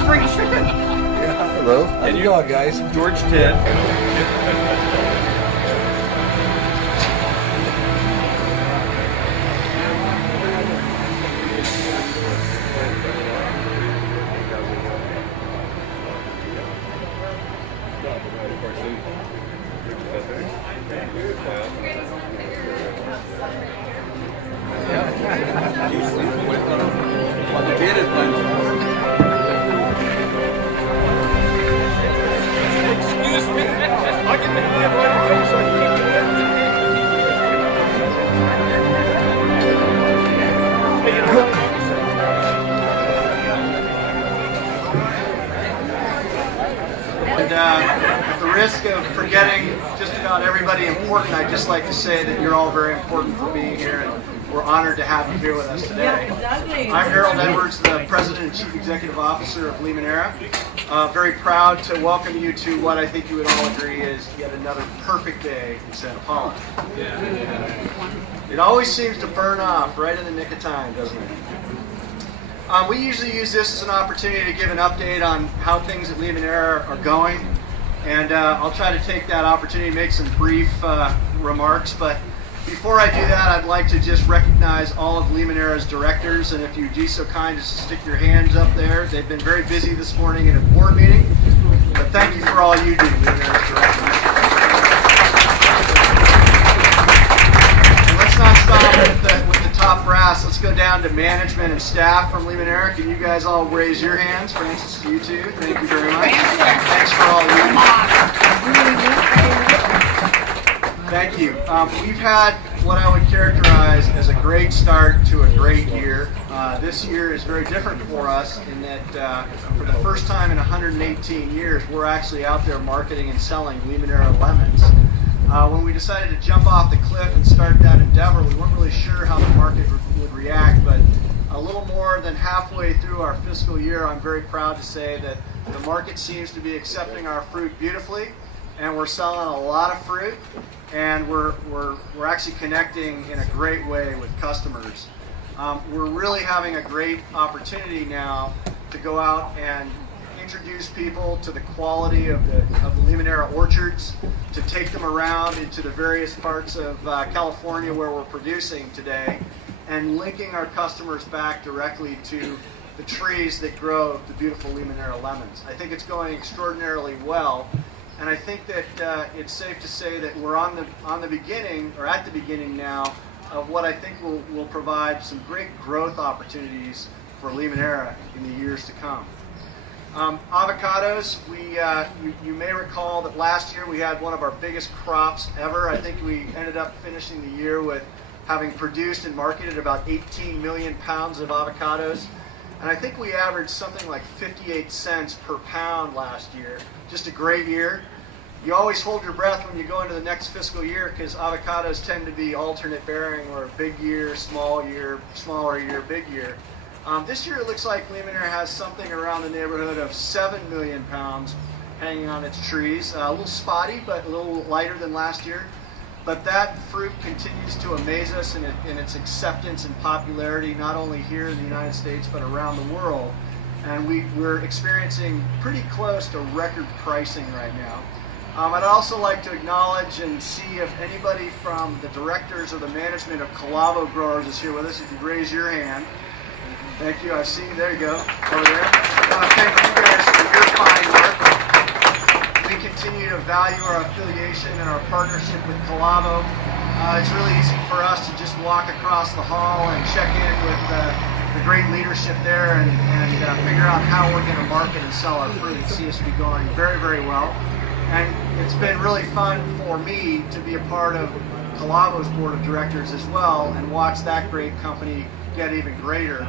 Spring chicken. Yeah, hello. How you doing, guys? George 10. And at the risk of forgetting just about everybody important, I'd just like to say that you're all very important for being here, and we're honored to have you here with us today. I'm Harold Edwards, the President and Chief Executive Officer of Limoneira. Very proud to welcome you to what I think you would all agree is yet another perfect day in Santa Paula. It always seems to burn off right in the nick of time, doesn't it? We usually use this as an opportunity to give an update on how things at Limoneira are going, and I'll try to take that opportunity to make some brief remarks. But before I do that, I'd like to just recognize all of Limoneira's directors, and if you'd be so kind as to stick your hands up there. They've been very busy this morning in a board meeting, but thank you for all you do, Limoneira's directors. And let's not stop with the top brass. Let's go down to management and staff from Limoneira. Can you guys all raise your hands? Francis, you too. Thank you very much. Thanks for all you. Thank you. We've had what I would characterize as a great start to a great year. This year is very different for us in that for the first time in 118 years, we're actually out there marketing and selling Limoneira lemons. When we decided to jump off the cliff and start that endeavor, we weren't really sure how the market would react, but a little more than halfway through our fiscal year, I'm very proud to say that the market seems to be accepting our fruit beautifully, and we're selling a lot of fruit, and we're actually connecting in a great way with customers. We're really having a great opportunity now to go out and introduce people to the quality of the Limoneira orchards, to take them around into the various parts of California where we're producing today, and linking our customers back directly to the trees that grow the beautiful Limoneira lemons. I think it's going extraordinarily well, and I think that it's safe to say that we're on the beginning, or at the beginning now, of what I think will provide some great growth opportunities for Limoneira in the years to come. Avocados, you may recall that last year we had one of our biggest crops ever. I think we ended up finishing the year with having produced and marketed about 18 million pounds of avocados. And I think we averaged something like 58 cents per pound last year. Just a great year. You always hold your breath when you go into the next fiscal year because avocados tend to be alternate bearing, or big year, smaller year, big year. This year it looks like Limoneira has something around the neighborhood of 7 million pounds hanging on its trees. A little spotty, but a little lighter than last year. But that fruit continues to amaze us in its acceptance and popularity, not only here in the United States, but around the world. And we're experiencing pretty close to record pricing right now. I'd also like to acknowledge and see if anybody from the directors or the management of Calavo Growers is here with us. If you raise your hand. Thank you. I've seen you. There you go. Over there. Thank you guys for your fine work. We continue to value our affiliation and our partnership with Calavo. It's really easy for us to just walk across the hall and check in with the great leadership there and figure out how we're going to market and sell our fruit. It seems to be going very, very well. And it's been really fun for me to be a part of Calavo's board of directors as well and watch that great company get even greater.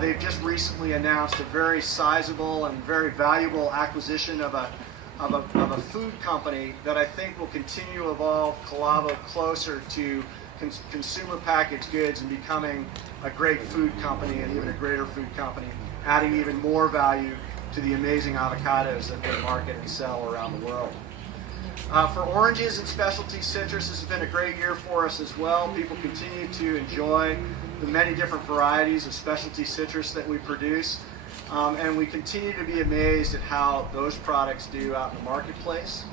They've just recently announced a very sizable and very valuable acquisition of a food company that I think will continue to evolve Calavo closer to consumer packaged goods and becoming a great food company and even a greater food company, adding even more value to the amazing avocados that they market and sell around the world. For oranges and specialty citrus, this has been a great year for us as well. People continue to enjoy the many different varieties of specialty citrus that we produce. And we continue to be amazed at how those products do out in the marketplace.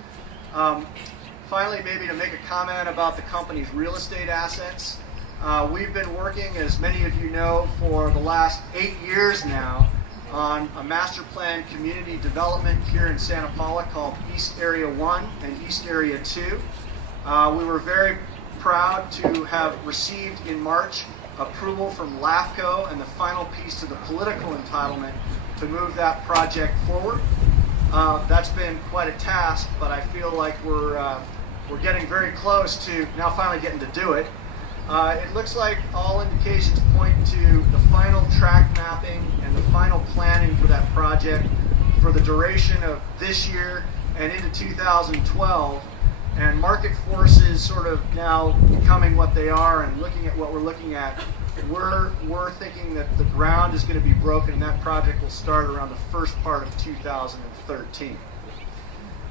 Finally, maybe to make a comment about the company's real estate assets. We've been working, as many of you know, for the last 8 years now on a master plan community development here in Santa Paula called East Area 1 and East Area 2. We were very proud to have received in March approval from LAFCO and the final piece to the political entitlement to move that project forward. That's been quite a task, but I feel like we're getting very close to now finally getting to do it. It looks like all indications point to the final track mapping and the final planning for that project for the duration of this year and into 2012. And market forces sort of now becoming what they are and looking at what we're looking at, we're thinking that the ground is going to be broken and that project will start around the first part of 2013.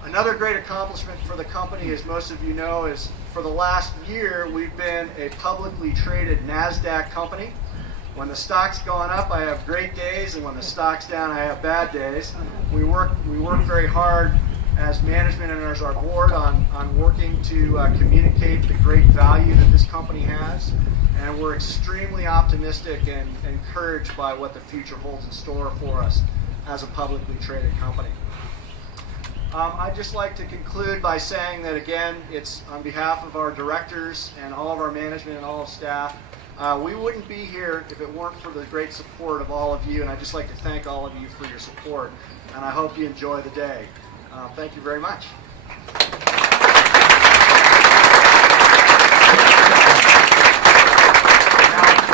Another great accomplishment for the company, as most of you know, is for the last year we've been a publicly traded NASDAQ company. When the stock's going up, I have great days, and when the stock's down, I have bad days. We work very hard as management and as our board on working to communicate the great value that this company has, and we're extremely optimistic and encouraged by what the future holds in store for us as a publicly traded company. I'd just like to conclude by saying that, again, it's on behalf of our directors and all of our management and all of staff. We wouldn't be here if it weren't for the great support of all of you, and I'd just like to thank all of you for your support, and I hope you enjoy the day. Thank you very much.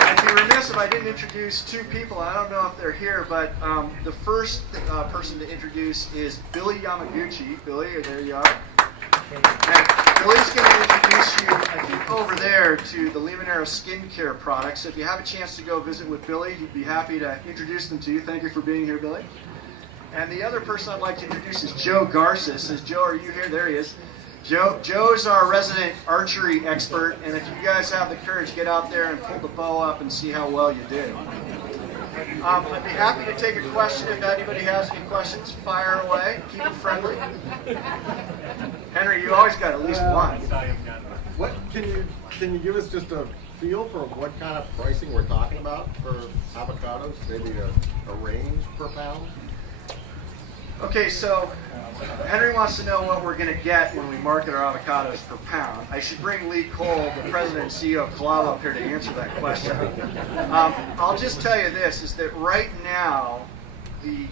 I'd be remiss if I didn't introduce two people. I don't know if they're here, but the first person to introduce is Billy Yamaguchi. Billy, there you are. And Billy's going to introduce you, I think, over there to the Limoneira skincare products. So if you have a chance to go visit with Billy, he'd be happy to introduce them to you. Thank you for being here, Billy. And the other person I'd like to introduce is Joe Garces. Joe, are you here? There he is. Joe's our resident archery expert, and if you guys have the courage, get out there and pull the bow up and see how well you do. I'd be happy to take a question if anybody has any questions. Fire away. Keep it friendly. Henry, you always got at least one. What can you give us just a feel for what kind of pricing we're talking about for avocados? Maybe a range per pound? Okay, so Henry wants to know what we're going to get when we market our avocados per pound. I should bring Lee Cole, the president and CEO of Calavo, up here to answer that question. I'll just tell you this, is that right now, the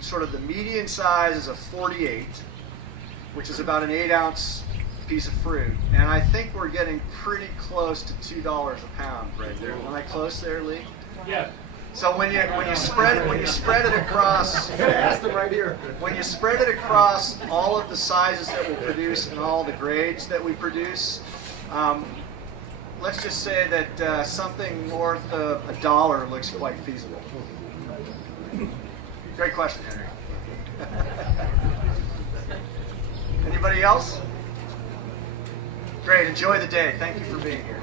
median size is a 48, which is about an 8-ounce piece of fruit. And I think we're getting pretty close to $2 a pound right there. Am I close there, Lee? Yeah. So when you spread it across, when you spread it across all of the sizes that we produce and all the grades that we produce, let's just say that something north of $1 looks quite feasible. Great question, Henry. Anybody else? Great. Enjoy the day. Thank you for being here.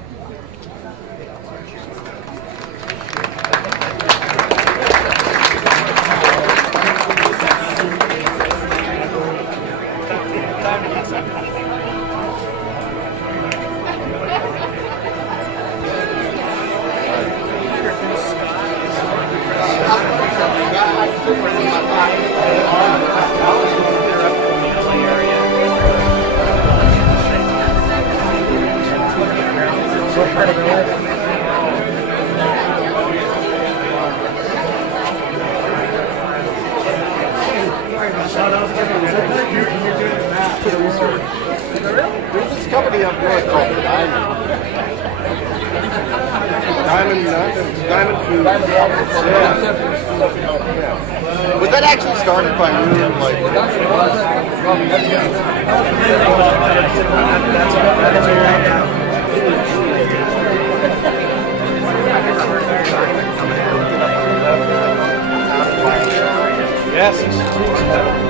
There's this company up north called Diamond Food. Yeah. Was that actually started by you? Yes.